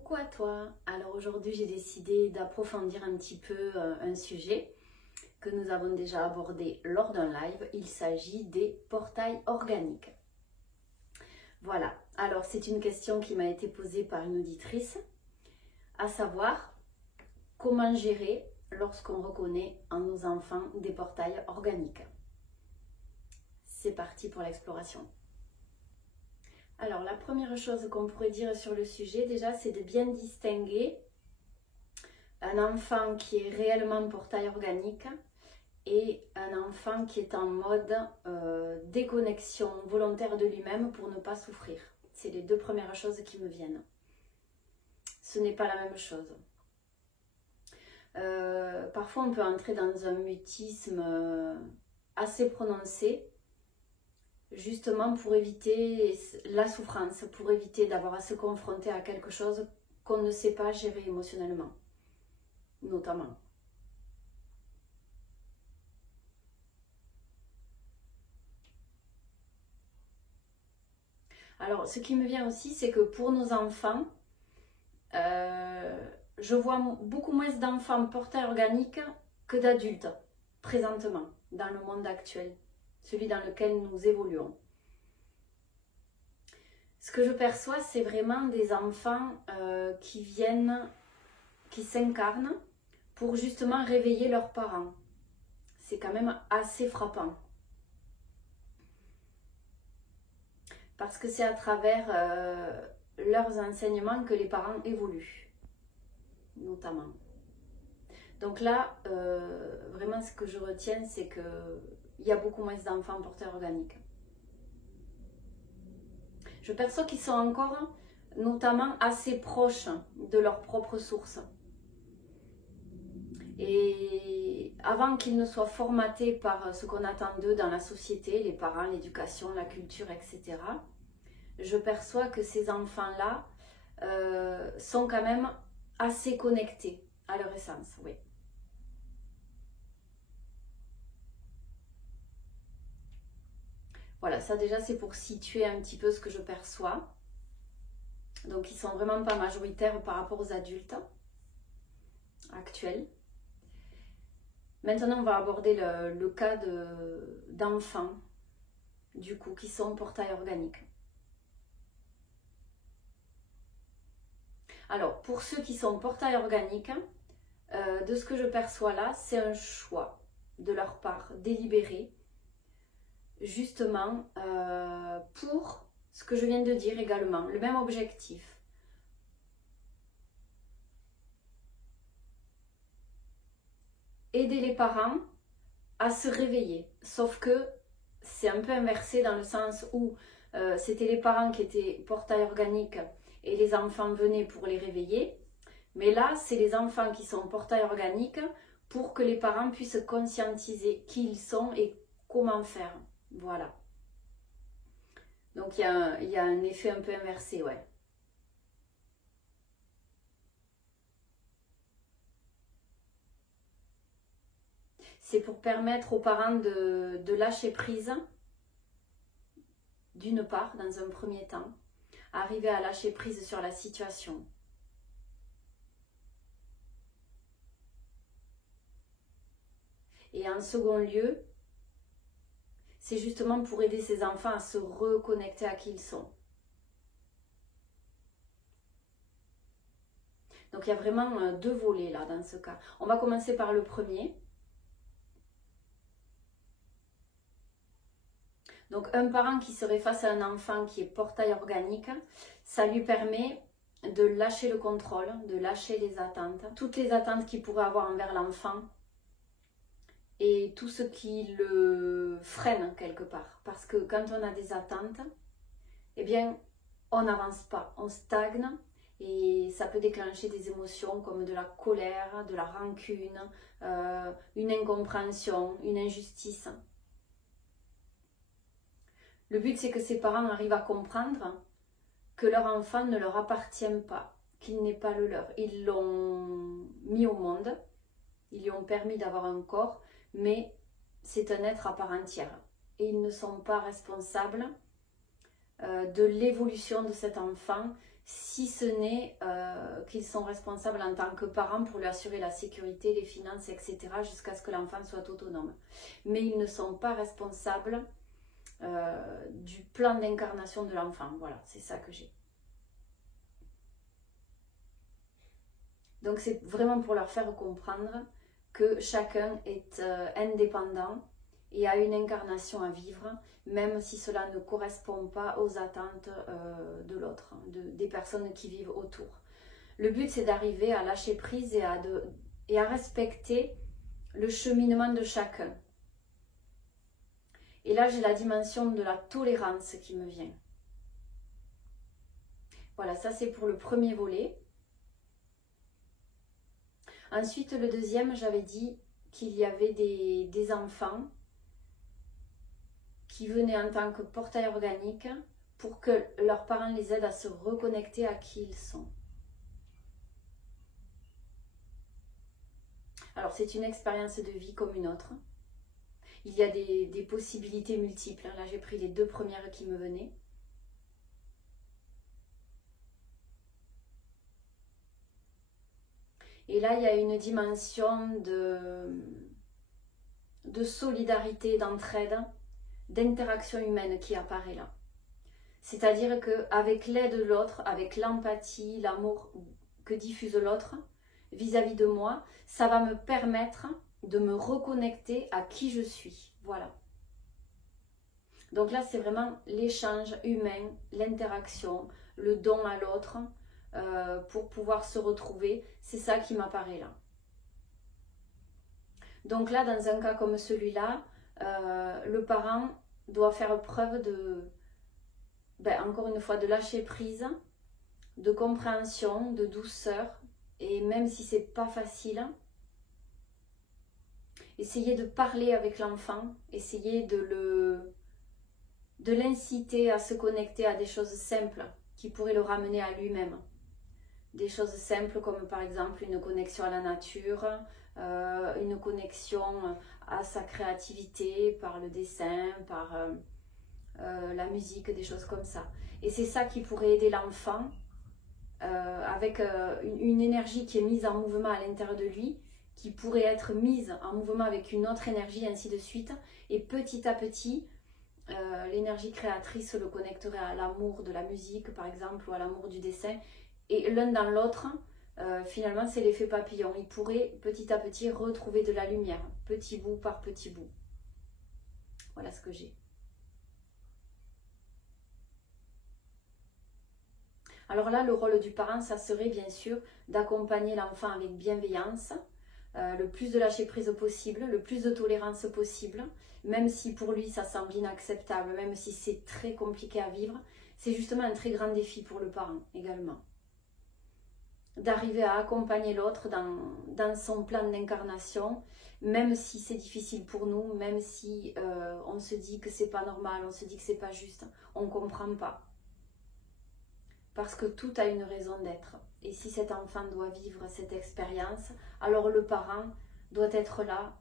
Coucou à toi. Alors aujourd'hui j'ai décidé d'approfondir un petit peu un sujet que nous avons déjà abordé lors d'un live. Il s'agit des portails organiques. Voilà, alors c'est une question qui m'a été posée par une auditrice, à savoir comment gérer lorsqu'on reconnaît en nos enfants des portails organiques. C'est parti pour l'exploration. Alors, la première chose qu'on pourrait dire sur le sujet, déjà, c'est de bien distinguer un enfant qui est réellement portail organique et un enfant qui est en mode déconnexion volontaire de lui-même pour ne pas souffrir. C'est les deux premières choses qui me viennent. Ce n'est pas la même chose. Parfois, on peut entrer dans un mutisme assez prononcé, justement pour éviter la souffrance, pour éviter d'avoir à se confronter à quelque chose qu'on ne sait pas gérer émotionnellement, notamment. Alors, ce qui me vient aussi, c'est que pour nos enfants, je vois beaucoup moins d'enfants porteurs organiques que d'adultes, présentement, dans le monde actuel, celui dans lequel nous évoluons. Ce que je perçois, c'est vraiment des enfants qui s'incarnent pour justement réveiller leurs parents. C'est quand même assez frappant. Parce que c'est à travers leurs enseignements que les parents évoluent, notamment. Donc là, vraiment ce que je retiens, c'est qu'il y a beaucoup moins d'enfants porteurs organiques. Je perçois qu'ils sont encore, notamment, assez proches de leur propre source. Et avant qu'ils ne soient formatés par ce qu'on attend d'eux dans la société, les parents, l'éducation, la culture, etc., je perçois que ces enfants-là sont quand même assez connectés à leur essence, oui. Voilà, ça déjà c'est pour situer un petit peu ce que je perçois. Donc ils sont vraiment pas majoritaires par rapport aux adultes actuels. Maintenant on va aborder le cas d'enfants, du coup, qui sont portails organiques. Alors pour ceux qui sont portails organiques, de ce que je perçois là, c'est un choix de leur part, délibéré, justement pour ce que je viens de dire également, le même objectif. Aider les parents à se réveiller, sauf que c'est un peu inversé dans le sens où c'était les parents qui étaient portails organiques et les enfants venaient pour les réveiller, mais là c'est les enfants qui sont portails organiques pour que les parents puissent conscientiser qui ils sont et comment faire. Voilà. Donc il y a un effet un peu inversé, ouais. C'est pour permettre aux parents de lâcher prise, d'une part, dans un premier temps, arriver à lâcher prise sur la situation. Et en second lieu, c'est justement pour aider ces enfants à se reconnecter à qui ils sont. Donc il y a vraiment deux volets là dans ce cas. On va commencer par le premier. Donc un parent qui serait face à un enfant qui est portail organique, ça lui permet de lâcher le contrôle, de lâcher les attentes, toutes les attentes qu'il pourrait avoir envers l'enfant et tout ce qui le freine quelque part. Parce que quand on a des attentes, eh bien on n'avance pas, on stagne et ça peut déclencher des émotions comme de la colère, de la rancune, une incompréhension, une injustice. Le but, c'est que ces parents arrivent à comprendre que leur enfant ne leur appartient pas, qu'il n'est pas le leur. Ils l'ont mis au monde, ils lui ont permis d'avoir un corps, mais c'est un être à part entière. Et ils ne sont pas responsables de l'évolution de cet enfant si ce n'est qu'ils sont responsables en tant que parents pour lui assurer la sécurité, les finances, etc. jusqu'à ce que l'enfant soit autonome. Mais ils ne sont pas responsables du plan d'incarnation de l'enfant. Voilà, c'est ça que j'ai. Donc c'est vraiment pour leur faire comprendre que chacun est indépendant et a une incarnation à vivre, même si cela ne correspond pas aux attentes de l'autre, des personnes qui vivent autour. Le but, c'est d'arriver à lâcher prise et à respecter le cheminement de chacun. Et là, j'ai la dimension de la tolérance qui me vient. Voilà, ça c'est pour le premier volet. Ensuite, le deuxième, j'avais dit qu'il y avait des enfants qui venaient en tant que portail organique pour que leurs parents les aident à se reconnecter à qui ils sont. Alors, c'est une expérience de vie comme une autre. Il y a des possibilités multiples. Là, j'ai pris les deux premières qui me venaient. Et là, il y a une dimension de solidarité, d'entraide, d'interaction humaine qui apparaît là. C'est-à-dire qu'avec l'aide de l'autre, avec l'empathie, l'amour que diffuse l'autre vis-à-vis de moi, ça va me permettre de me reconnecter à qui je suis. Voilà. Donc là, c'est vraiment l'échange humain, l'interaction, le don à l'autre pour pouvoir se retrouver. C'est ça qui m'apparaît là. Donc là, dans un cas comme celui-là, le parent doit faire preuve de, encore une fois, de lâcher prise, de compréhension, de douceur. Et même si c'est pas facile, essayer de parler avec l'enfant, essayer de l'inciter à se connecter à des choses simples qui pourraient le ramener à lui-même. Des choses simples comme par exemple une connexion à la nature, une connexion à sa créativité par le dessin, par la musique, des choses comme ça. Et c'est ça qui pourrait aider l'enfant avec une énergie qui est mise en mouvement à l'intérieur de lui, qui pourrait être mise en mouvement avec une autre énergie, ainsi de suite. Et petit à petit, l'énergie créatrice le connecterait à l'amour de la musique, par exemple, ou à l'amour du dessin. Et l'un dans l'autre, finalement, c'est l'effet papillon. Il pourrait petit à petit retrouver de la lumière, petit bout par petit bout. Voilà ce que j'ai. Alors là, le rôle du parent, ça serait bien sûr d'accompagner l'enfant avec bienveillance, le plus de lâcher prise possible, le plus de tolérance possible, même si pour lui ça semble inacceptable, même si c'est très compliqué à vivre, c'est justement un très grand défi pour le parent également. D'arriver à accompagner l'autre dans son plan d'incarnation, même si c'est difficile pour nous, même si on se dit que c'est pas normal, on se dit que c'est pas juste, on comprend pas. Parce que tout a une raison d'être. Et si cet enfant doit vivre cette expérience, alors le parent doit être là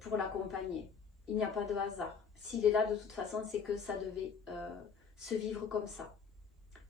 pour l'accompagner. Il n'y a pas de hasard. S'il est là, de toute façon, c'est que ça devait se vivre comme ça.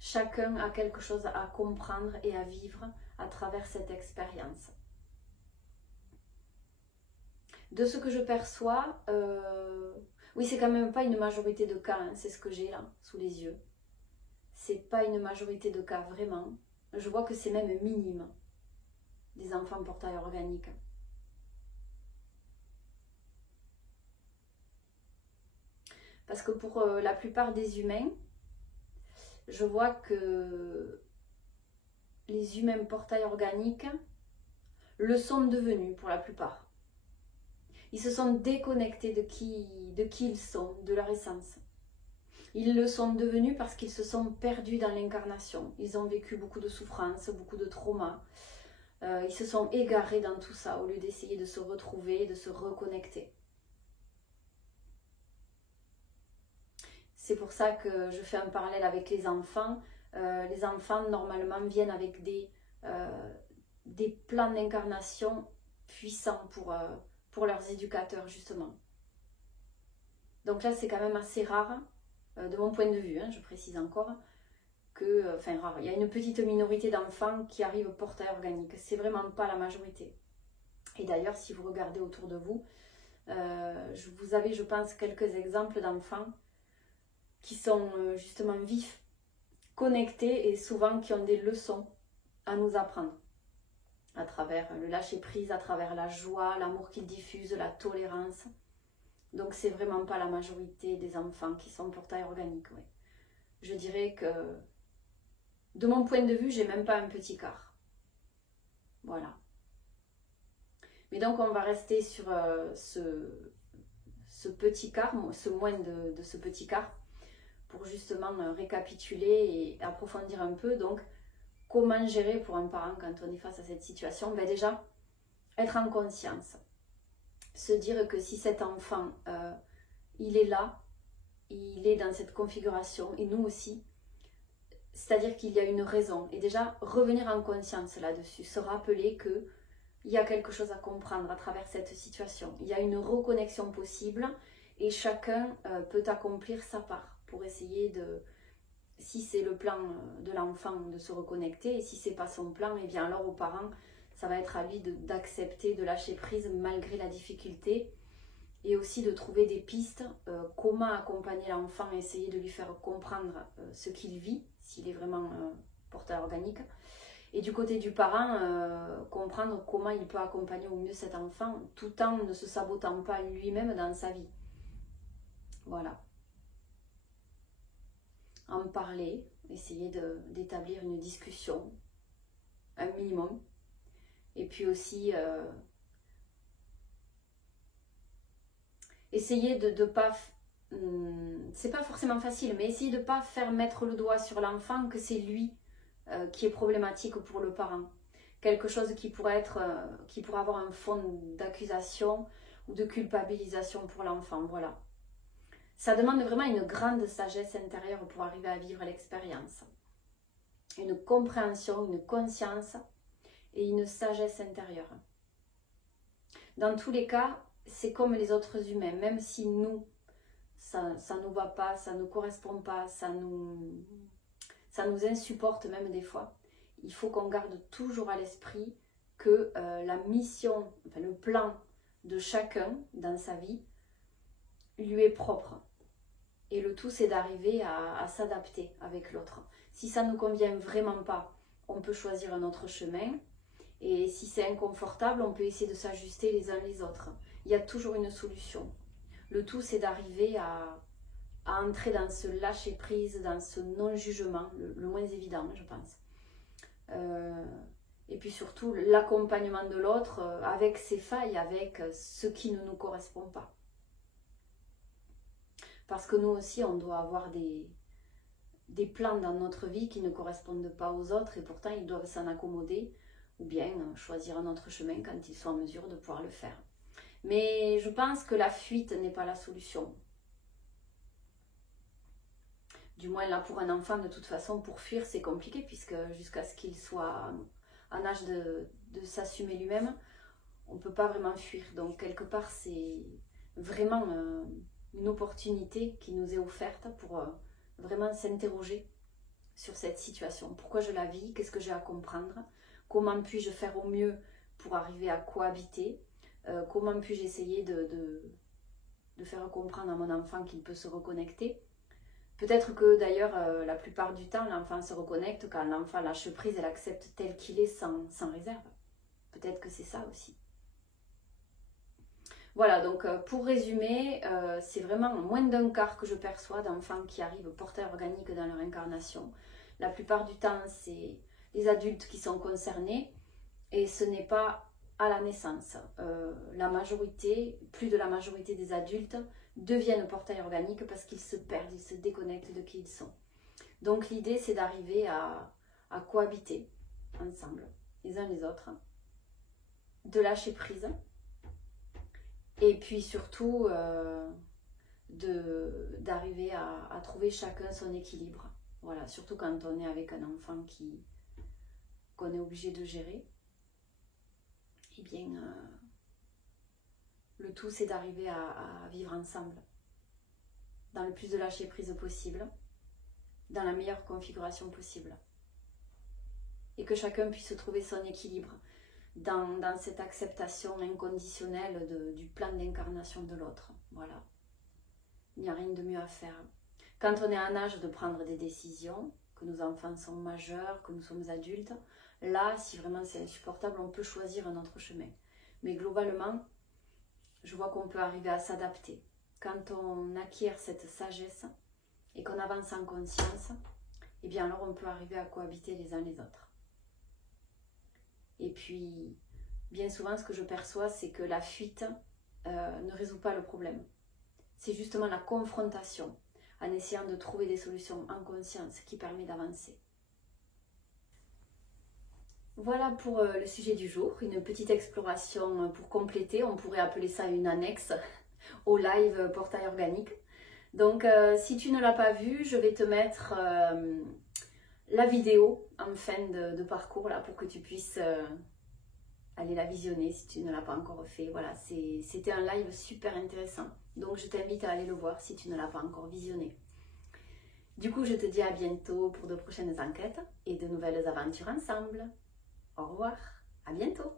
Chacun a quelque chose à comprendre et à vivre à travers cette expérience. De ce que je perçois, oui, c'est quand même pas une majorité de cas, hein, c'est ce que j'ai là, sous les yeux. C'est pas une majorité de cas, vraiment. Je vois que c'est même minime, des enfants portails organiques. Parce que pour la plupart des humains, je vois que les humains portails organiques le sont devenus pour la plupart. Ils se sont déconnectés de qui ils sont, de leur essence. Ils le sont devenus parce qu'ils se sont perdus dans l'incarnation. Ils ont vécu beaucoup de souffrances, beaucoup de traumas. Ils se sont égarés dans tout ça au lieu d'essayer de se retrouver, de se reconnecter. C'est pour ça que je fais un parallèle avec les enfants. Les enfants, normalement, viennent avec des plans d'incarnation puissants pour leurs éducateurs, justement. Donc là, c'est quand même assez rare, de mon point de vue, hein, je précise encore, que, enfin rare, il y a une petite minorité d'enfants qui arrivent portail organique. C'est vraiment pas la majorité. Et d'ailleurs, si vous regardez autour de vous, vous avez, je pense, quelques exemples d'enfants qui sont justement vifs, connectés et souvent qui ont des leçons à nous apprendre à travers le lâcher-prise, à travers la joie, l'amour qu'ils diffusent, la tolérance. Donc c'est vraiment pas la majorité des enfants qui sont portail organique. Ouais. Je dirais que, de mon point de vue, j'ai même pas un petit quart. Voilà. Mais donc on va rester sur ce petit quart, ce moins de ce petit quart, pour justement récapituler et approfondir un peu. Donc, comment gérer pour un parent quand on est face à cette situation? Ben déjà, être en conscience. Se dire que si cet enfant, il est là, il est dans cette configuration, et nous aussi, c'est-à-dire qu'il y a une raison. Et déjà, revenir en conscience là-dessus, se rappeler qu'il y a quelque chose à comprendre à travers cette situation. Il y a une reconnexion possible et chacun peut accomplir sa part pour essayer de, si c'est le plan de l'enfant, de se reconnecter, et si c'est pas son plan, et bien alors aux parents, ça va être à lui d'accepter, de lâcher prise malgré la difficulté, et aussi de trouver des pistes, comment accompagner l'enfant, essayer de lui faire comprendre ce qu'il vit, s'il est vraiment porteur organique, et du côté du parent, comprendre comment il peut accompagner au mieux cet enfant, tout en ne se sabotant pas lui-même dans sa vie. Voilà. En parler, essayer d'établir une discussion, un minimum. Et puis aussi, essayer de ne pas, c'est pas forcément facile, mais essayer de ne pas faire mettre le doigt sur l'enfant que c'est lui qui est problématique pour le parent. Quelque chose qui pourrait avoir un fond d'accusation ou de culpabilisation pour l'enfant, voilà. Ça demande vraiment une grande sagesse intérieure pour arriver à vivre l'expérience. Une compréhension, une conscience et une sagesse intérieure. Dans tous les cas, c'est comme les autres humains, même si nous, ça ne nous va pas, ça ne nous correspond pas, ça nous insupporte même des fois. Il faut qu'on garde toujours à l'esprit que la mission, enfin, le plan de chacun dans sa vie lui est propre. Et le tout, c'est d'arriver à s'adapter avec l'autre. Si ça ne nous convient vraiment pas, on peut choisir un autre chemin. Et si c'est inconfortable, on peut essayer de s'ajuster les uns les autres. Il y a toujours une solution. Le tout, c'est d'arriver à entrer dans ce lâcher-prise, dans ce non-jugement, le moins évident, je pense. Et puis surtout, l'accompagnement de l'autre avec ses failles, avec ce qui ne nous correspond pas. Parce que nous aussi, on doit avoir des plans dans notre vie qui ne correspondent pas aux autres et pourtant ils doivent s'en accommoder ou bien choisir un autre chemin quand ils sont en mesure de pouvoir le faire. Mais je pense que la fuite n'est pas la solution. Du moins là pour un enfant, de toute façon, pour fuir c'est compliqué puisque jusqu'à ce qu'il soit en âge de s'assumer lui-même, on ne peut pas vraiment fuir. Donc quelque part c'est vraiment une opportunité qui nous est offerte pour vraiment s'interroger sur cette situation. Pourquoi je la vis? Qu'est-ce que j'ai à comprendre? Comment puis-je faire au mieux pour arriver à cohabiter? Comment puis-je essayer de faire comprendre à mon enfant qu'il peut se reconnecter? Peut-être que d'ailleurs, la plupart du temps, l'enfant se reconnecte quand l'enfant lâche prise et l'accepte tel qu'il est sans réserve. Peut-être que c'est ça aussi. Voilà, donc pour résumer, c'est vraiment moins d'un quart que je perçois d'enfants qui arrivent porteurs organiques dans leur incarnation. La plupart du temps, c'est les adultes qui sont concernés et ce n'est pas à la naissance. La majorité, plus de la majorité des adultes deviennent porteurs organiques parce qu'ils se perdent, ils se déconnectent de qui ils sont. Donc l'idée, c'est d'arriver à cohabiter ensemble, les uns les autres, de lâcher prise. Et puis surtout, d'arriver à trouver chacun son équilibre. Voilà, surtout quand on est avec un enfant qu'on est obligé de gérer. Eh bien, le tout, c'est d'arriver à vivre ensemble, dans le plus de lâcher prise possible, dans la meilleure configuration possible. Et que chacun puisse trouver son équilibre dans cette acceptation inconditionnelle du plan d'incarnation de l'autre. Voilà. Il n'y a rien de mieux à faire. Quand on est en âge de prendre des décisions, que nos enfants sont majeurs, que nous sommes adultes, là, si vraiment c'est insupportable, on peut choisir un autre chemin. Mais globalement, je vois qu'on peut arriver à s'adapter. Quand on acquiert cette sagesse et qu'on avance en conscience, eh bien alors on peut arriver à cohabiter les uns les autres. Et puis, bien souvent, ce que je perçois, c'est que la fuite ne résout pas le problème. C'est justement la confrontation, en essayant de trouver des solutions en conscience, qui permet d'avancer. Voilà pour le sujet du jour, une petite exploration pour compléter, on pourrait appeler ça une annexe au live portail organique. Donc si tu ne l'as pas vu, je vais te mettre la vidéo en fin de parcours là, pour que tu puisses aller la visionner si tu ne l'as pas encore fait. Voilà, c'était un live super intéressant, donc je t'invite à aller le voir si tu ne l'as pas encore visionné. Du coup, je te dis à bientôt pour de prochaines enquêtes et de nouvelles aventures ensemble. Au revoir, à bientôt.